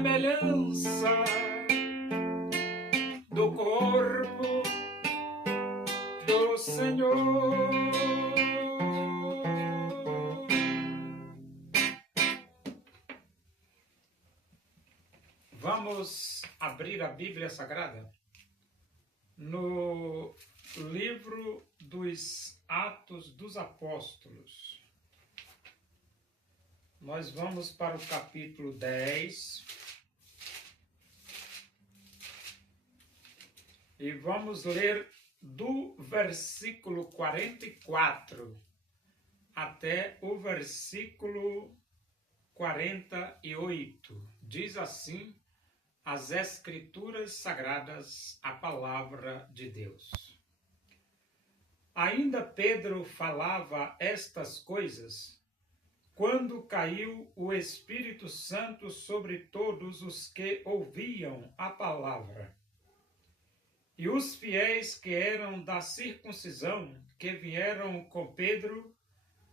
semelhança do corpo do Senhor. Vamos abrir a Bíblia Sagrada no livro dos Atos dos Apóstolos. Nós vamos para o capítulo 10 e vamos ler do versículo 44 até o versículo 48. Diz assim as Escrituras Sagradas, a Palavra de Deus. Ainda Pedro falava estas coisas quando caiu o Espírito Santo sobre todos os que ouviam a palavra. E os fiéis que eram da circuncisão, que vieram com Pedro,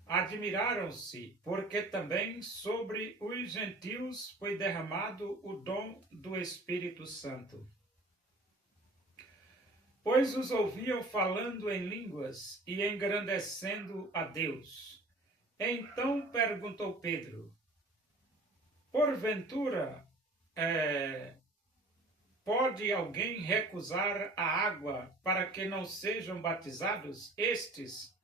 admiraram-se, porque também sobre os gentios foi derramado o dom do Espírito Santo. Pois os ouviam falando em línguas e engrandecendo a Deus. Então perguntou Pedro: porventura, pode alguém recusar a água para que não sejam batizados estes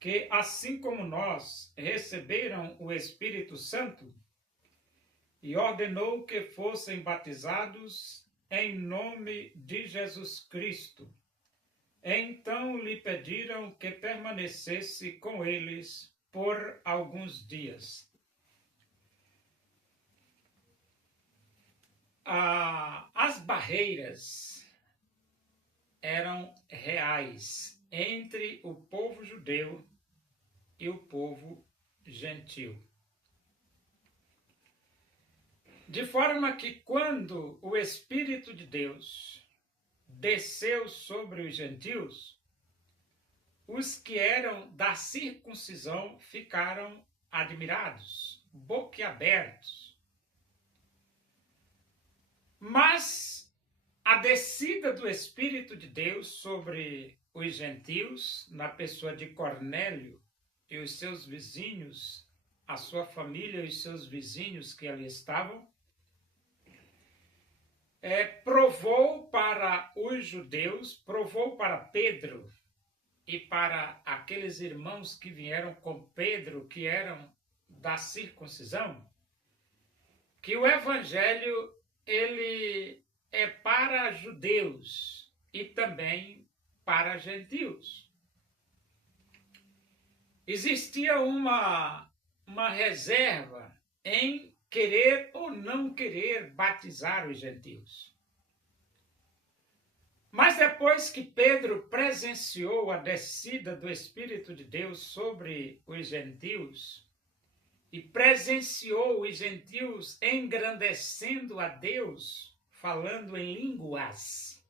que, assim como nós, receberam o Espírito Santo? E ordenou que fossem batizados em nome de Jesus Cristo. Então lhe pediram que permanecesse com eles por alguns dias. As barreiras eram reais entre o povo judeu e o povo gentil. De forma que quando o Espírito de Deus desceu sobre os gentios, os que eram da circuncisão ficaram admirados, boquiabertos. Mas a descida do Espírito de Deus sobre os gentios, na pessoa de Cornélio e os seus vizinhos, a sua família e os seus vizinhos que ali estavam, provou para os judeus, provou para Pedro e para aqueles irmãos que vieram com Pedro, que eram da circuncisão, que o evangelho ele é para judeus e também para gentios. Existia uma reserva em querer ou não querer batizar os gentios. Mas depois que Pedro presenciou a descida do Espírito de Deus sobre os gentios e presenciou os gentios engrandecendo a Deus, falando em línguas,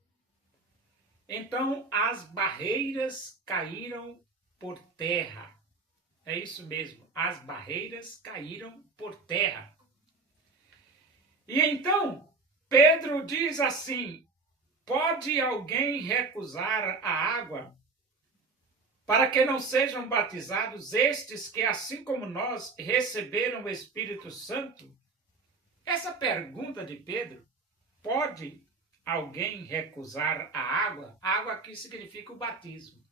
então as barreiras caíram por terra. É isso mesmo, as barreiras caíram por terra. E então Pedro diz assim: pode alguém recusar a água para que não sejam batizados estes que, assim como nós, receberam o Espírito Santo? Essa pergunta de Pedro, pode alguém recusar a água? A água aqui significa o batismo.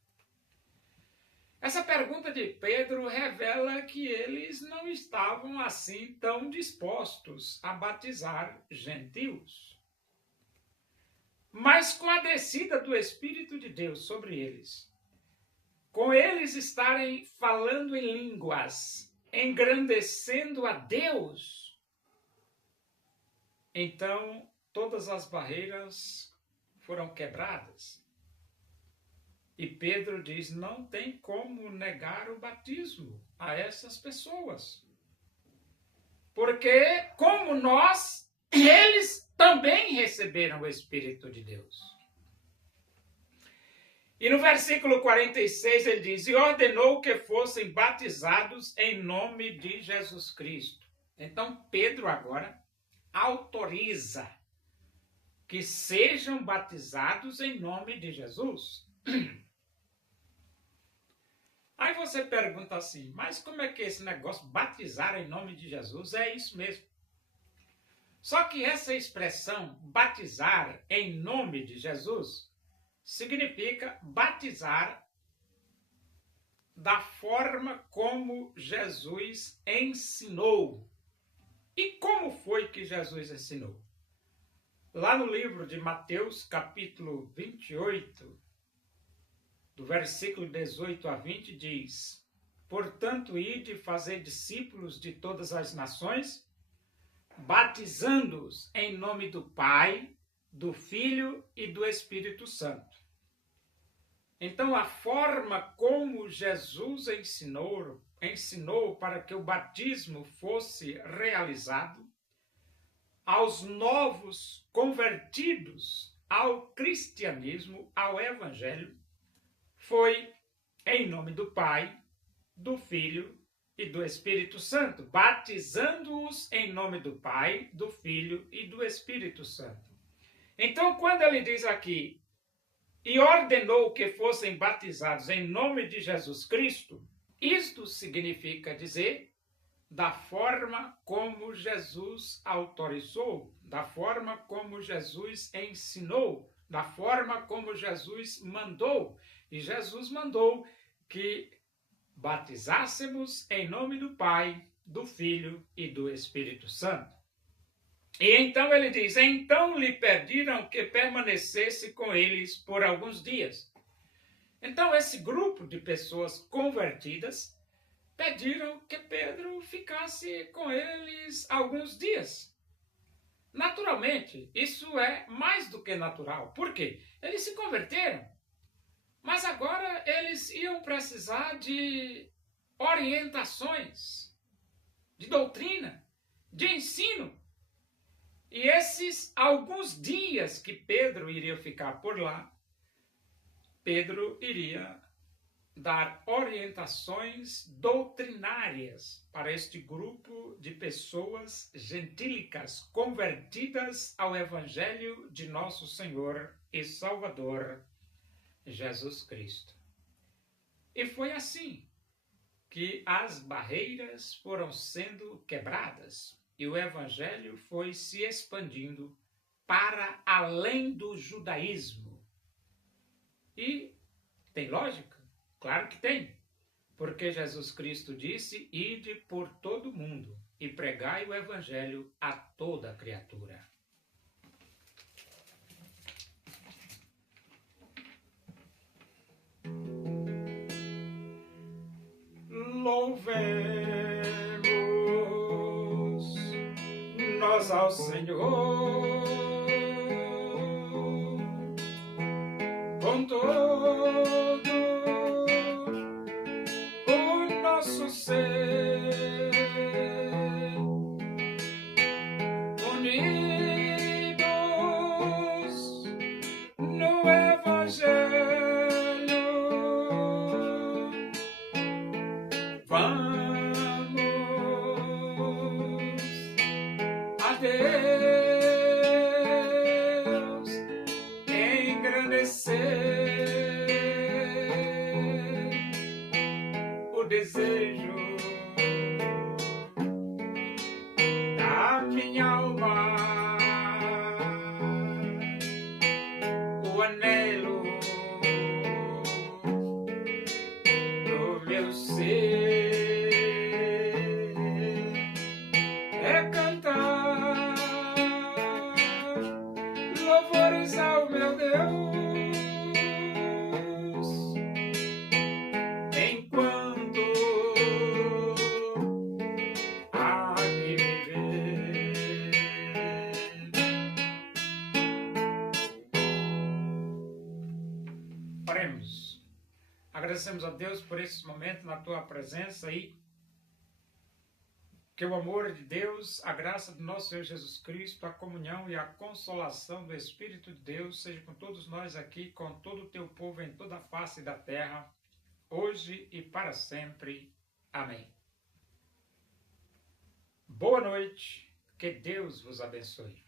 Essa pergunta de Pedro revela que eles não estavam assim tão dispostos a batizar gentios. Mas com a descida do Espírito de Deus sobre eles, com eles estarem falando em línguas, engrandecendo a Deus, então todas as barreiras foram quebradas. E Pedro diz: não tem como negar o batismo a essas pessoas. Porque, como nós, eles também receberam o Espírito de Deus. E no versículo 46 ele diz: e ordenou que fossem batizados em nome de Jesus Cristo. Então Pedro agora autoriza que sejam batizados em nome de Jesus. Aí você pergunta assim, mas como é que esse negócio, batizar em nome de Jesus, é isso mesmo? Só que essa expressão, batizar em nome de Jesus, significa batizar da forma como Jesus ensinou. E como foi que Jesus ensinou? Lá no livro de Mateus, capítulo 28, do versículo 18 a 20, diz: Portanto, ide fazer discípulos de todas as nações, batizando-os em nome do Pai, do Filho e do Espírito Santo. Então, a forma como Jesus ensinou para que o batismo fosse realizado aos novos convertidos ao cristianismo, ao evangelho, foi em nome do Pai, do Filho e do Espírito Santo, batizando-os em nome do Pai, do Filho e do Espírito Santo. Então, quando ele diz aqui, e ordenou que fossem batizados em nome de Jesus Cristo, isto significa dizer da forma como Jesus autorizou, da forma como Jesus ensinou, da forma como Jesus mandou. E Jesus mandou que batizássemos em nome do Pai, do Filho e do Espírito Santo. E então ele diz, então lhe pediram que permanecesse com eles por alguns dias. Então esse grupo de pessoas convertidas pediram que Pedro ficasse com eles alguns dias. Naturalmente, isso é mais do que natural. Por quê? Eles se converteram, mas agora eles iam precisar de orientações, de doutrina, de ensino. E esses alguns dias que Pedro iria ficar por lá, Pedro iria dar orientações doutrinárias para este grupo de pessoas gentílicas convertidas ao Evangelho de nosso Senhor e Salvador Jesus Cristo. E foi assim que as barreiras foram sendo quebradas e o Evangelho foi se expandindo para além do judaísmo. E tem lógica? Claro que tem, porque Jesus Cristo disse, ide por todo o mundo e pregai o Evangelho a toda criatura. Louvemos nós ao Senhor com todo o nosso ser, unidos no Evangelho. Vamos a Deus engrandecer o desejo da minha alma, o anelo do meu ser. É cantar louvores ao meu Deus, enquanto há que viver. Oremos. Agradecemos a Deus por esse momento na tua presença aí. Que o amor de Deus, a graça do nosso Senhor Jesus Cristo, a comunhão e a consolação do Espírito de Deus seja com todos nós aqui, com todo o teu povo em toda a face da terra, hoje e para sempre. Amém. Boa noite, Que Deus vos abençoe.